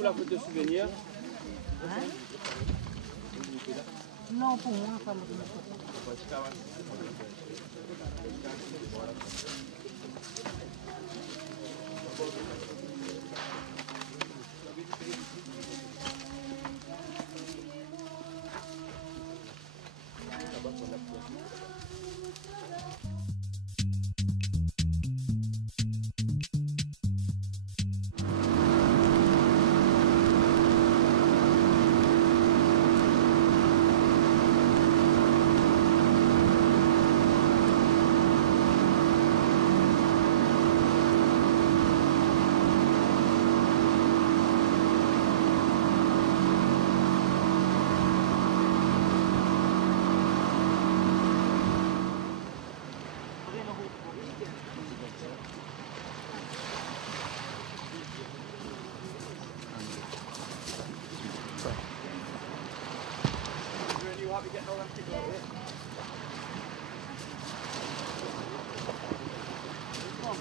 pour la photo souvenir. Hein? Non, pour moi, ça me dit.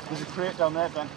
There's a crate down there, Ben.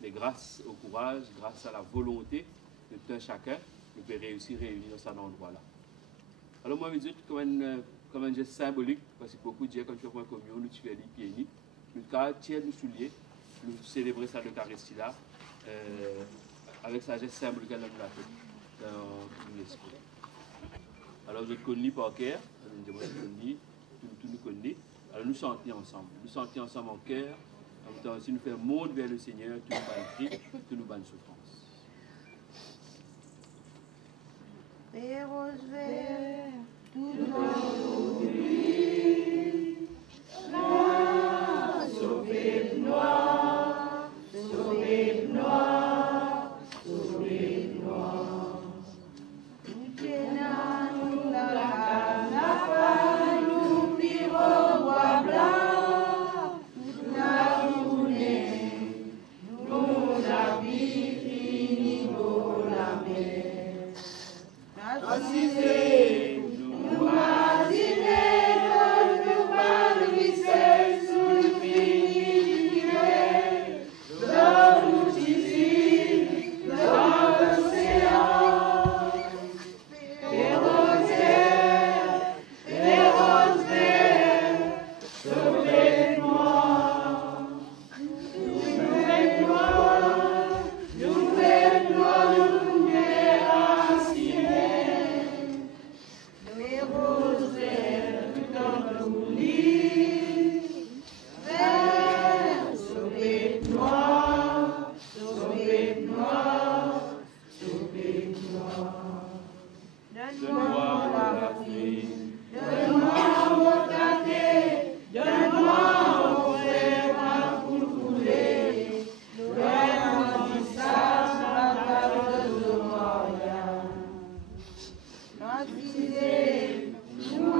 Mais grâce au courage, grâce à la volonté de tout un chacun, nous pouvons réussir à réunir dans cet endroit-là. Alors moi, je dis comme un geste symbolique, parce que beaucoup disent quand tu fais un communion, nous tuons les pieds nus, nous tiens nous souliers, nous célébrer ça de l'Eucharistie là, avec sa geste symbolique dans la tête, dans l'esprit. Alors je connais par cœur, tout nous connaît. Alors nous sentons ensemble en cœur, en même temps aussi nous faire monter vers le Seigneur, tout nous bonnes cris, tout nous bonnes souffrances. Père aux verts, tout dans l'oubli, sauve-moi, sauve-moi, sauve-moi. Tout est là, nous la fin, nous vivons bois blanc, toute la journée, nous la vie finie pour la mer. Assisez, nous assisez, nous parlissez sous le fini dans l'outil, dans l'océan. Pérosé, sauvez-moi, donne-moi la vie, donne-moi mon café, donne-moi mon frère, ma couler, donne-moi du sable, ma parole de moyen. Nous assinez, nous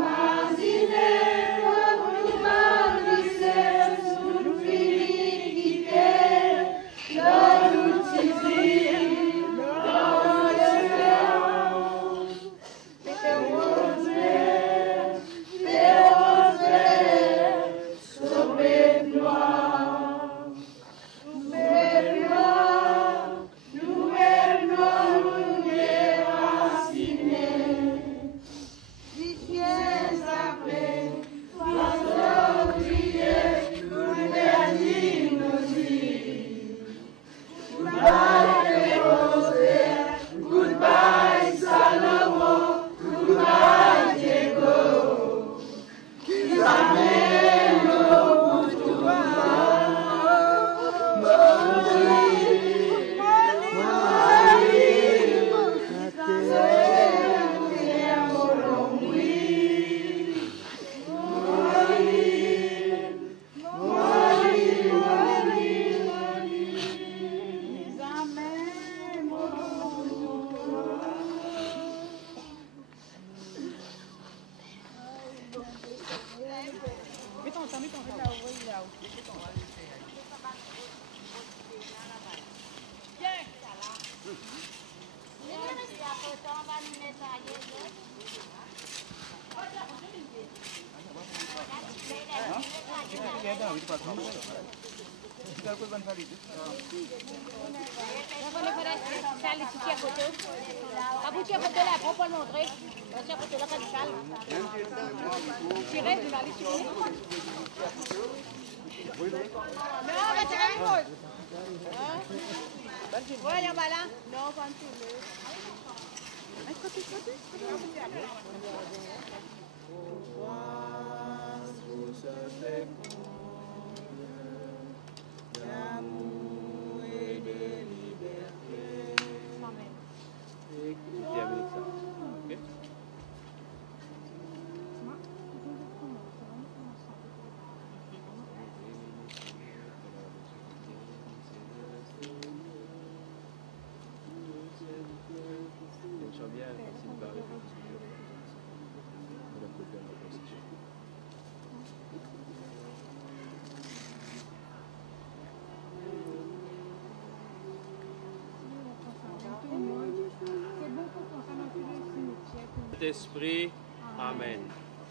Esprit, Amen.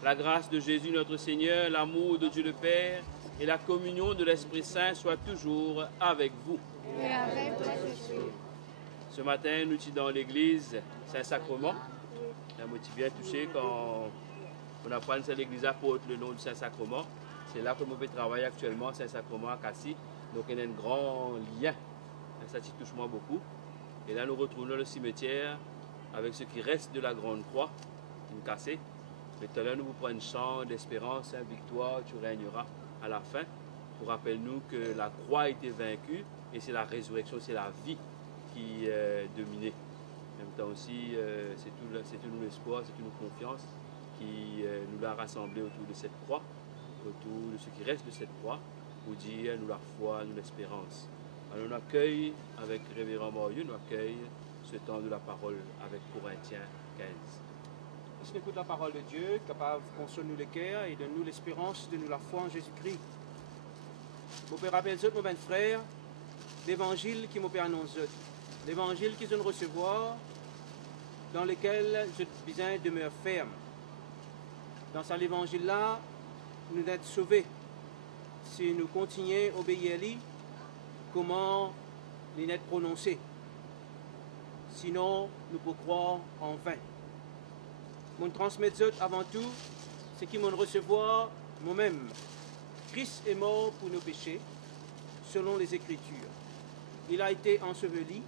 La grâce de Jésus notre Seigneur, l'amour de Dieu le Père et la communion de l'Esprit Saint soient toujours avec vous. Et avec toi, Jésus. Ce matin, nous sommes dans l'église Saint-Sacrement. On m'a bien touché quand on apprend que l'église apporte le nom du Saint-Sacrement. C'est là que je vais travailler actuellement, Saint-Sacrement à Cassis. Donc il y a un grand lien. Ça touche moi beaucoup. Et là, nous retrouvons le cimetière avec ce qui reste de la grande croix, une cassée. Mais tout à l'heure, nous vous prenons un chant d'espérance, victoire, tu régneras à la fin, pour rappeler-nous que la croix a été vaincue et c'est la résurrection, c'est la vie qui est dominée. En même temps aussi, c'est tout notre espoir, c'est toute notre confiance qui nous a rassemblés autour de cette croix, autour de ce qui reste de cette croix, pour dire nous la foi, nous l'espérance. Alors on accueille avec Révérend Morieux, nous accueille ce temps de la parole avec Corinthiens 15. Laisse écoute la parole de Dieu, capable de consoler nous le cœur et donne-nous l'espérance de nous la foi en Jésus-Christ. Mon Père rappelle mon ben frère, l'évangile qui mon Père annonce, l'évangile qu'ils ont recevoir, dans lequel je besoin demeure ferme. Dans cet évangile-là, nous d'être sauvés. Si nous continuons à obéir à lui, comment les n'être prononcés. Sinon, nous pouvons croire en vain. Mon transmettre avant tout, c'est qu'ils m'ont recevoir moi-même. Christ est mort pour nos péchés, selon les Écritures. Il a été enseveli,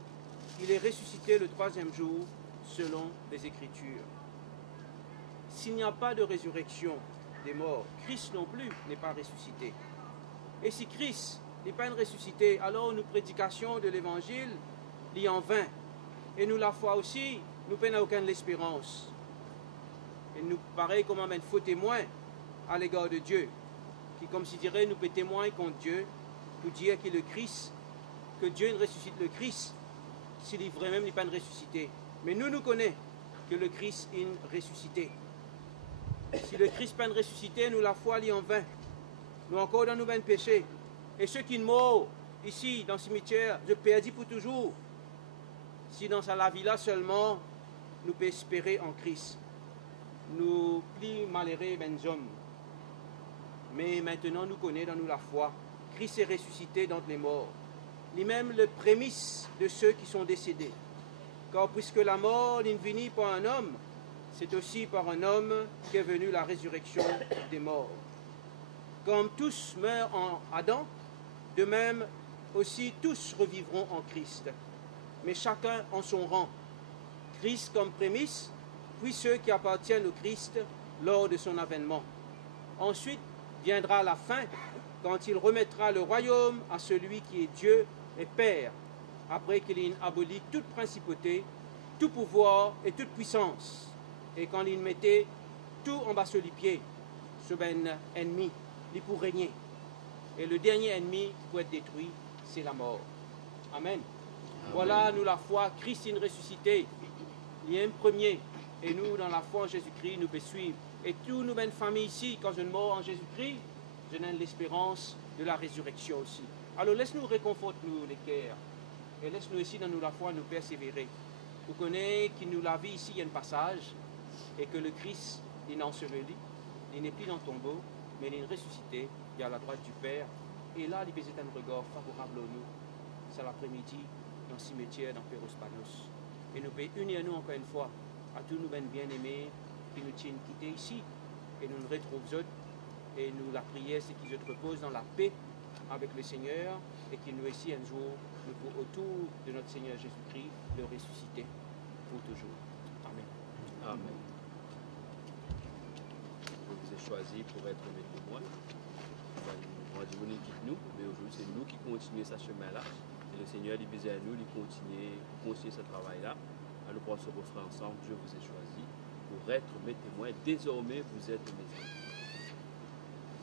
il est ressuscité le troisième jour, selon les Écritures. S'il n'y a pas de résurrection des morts, Christ non plus n'est pas ressuscité. Et si Christ n'est pas ressuscité, alors nos prédications de l'Évangile l'y en vain. Et nous, la foi aussi, nous n'avons aucune espérance. Et nous paraît comme un faux témoin à l'égard de Dieu, qui, comme si dirait, nous peut témoigner contre Dieu pour dire que le Christ, que Dieu ressuscite le Christ, s'il est vraiment n'est pas ressuscité. Mais nous connaissons que le Christ est ressuscité. Si le Christ n'est pas ressuscité, nous, la foi, l'y en vain. Nous encore dans nos mêmes péchés. Et ceux qui meurent ici, dans le cimetière, je perdis pour toujours. Si dans la vie-là seulement, nous pouvons espérer en Christ. Nous plus malheureux ben hommes. Mais maintenant, nous connaissons dans nous la foi. Christ est ressuscité d'entre les morts. Lui-même le prémisse de ceux qui sont décédés. Car puisque la mort n'est venue par un homme, c'est aussi par un homme qu'est venue la résurrection des morts. Comme tous meurent en Adam, de même aussi tous revivront en Christ. Mais chacun en son rang. Christ comme prémisse, puis ceux qui appartiennent au Christ lors de son avènement. Ensuite viendra la fin, quand il remettra le royaume à celui qui est Dieu et Père, après qu'il ait aboli toute principauté, tout pouvoir et toute puissance, et quand il mettait tout en bas sur les pieds, ce ben ennemi, il pour régner. Et le dernier ennemi pour être détruit, c'est la mort. Amen. Voilà, nous, la foi, Christ est ressuscité. Il est un premier. Et nous, dans la foi en Jésus-Christ, nous pouvons suivre. Et tous nous, même famille ici, quand je meurs en Jésus-Christ, je n'ai l'espérance de la résurrection aussi. Alors, laisse-nous réconforter, nous, les cœurs. Et laisse-nous ici, dans nous, la foi, nous persévérer. Vous connaissez qu'il nous la vie ici, il y a un passage, et que le Christ, il est enseveli, il n'est plus dans le tombeau, mais il est ressuscité, qui est à la droite du Père. Et là, il y a un regard favorable à nous. C'est l'après-midi, dans le cimetière d'Emperos Panos. Et nous pouvons unir nous encore une fois à tous nos bien-aimés qui nous tiennent quittés ici. Et nous nous retrouvons et nous la prière, c'est qu'ils se reposent dans la paix avec le Seigneur et qu'ils nous ici un jour, nous pour autour de notre Seigneur Jésus-Christ, le ressusciter pour toujours. Amen. Amen. Je vous ai choisi pour être mes témoins. On dit, vous ne quittez nous, mais aujourd'hui, c'est nous qui continuons ce chemin-là. Et le Seigneur, il disait à nous, il continuer ce travail-là. Alors, nous pensons au frère ensemble, je vous ai choisi pour être mes témoins. Désormais, vous êtes mes amis.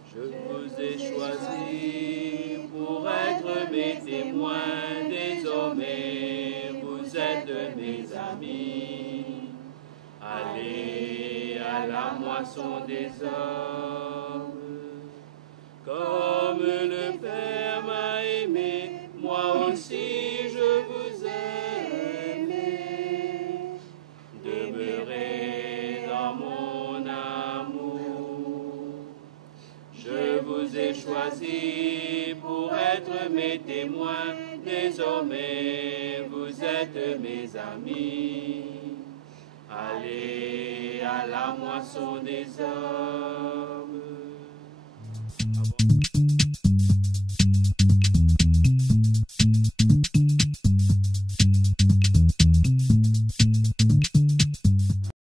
Je vous ai choisi pour être mes témoins. Désormais, vous êtes mes amis. Allez à la moisson des hommes. Comme le Père m'a aimé, moi aussi je vous ai aimé. Demeurez dans mon amour. Je vous ai choisi pour être mes témoins. Désormais, vous êtes mes amis. Allez à la moisson des hommes.